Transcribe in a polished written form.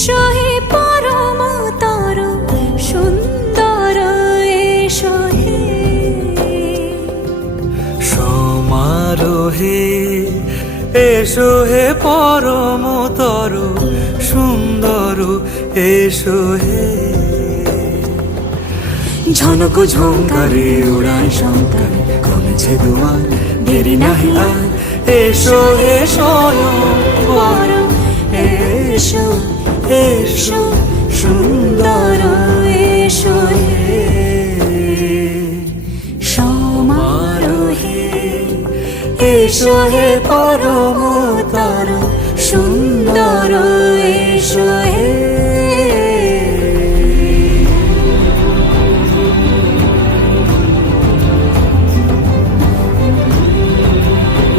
এসো হে পরমতর সুন্দর এসো হে সমারোহে এসো হে পরমতর সুন্দর এসো হে ঝনক ঝঙ্কারে উড়ায় শঙ্কারে কমেছে দুয়ার দেরি নাহি আর এসো হে স্বয়ং বর এসো এসো সুন্দর এসো হে সমারোহে এসো হে পরমতর সুন্দর এসো হে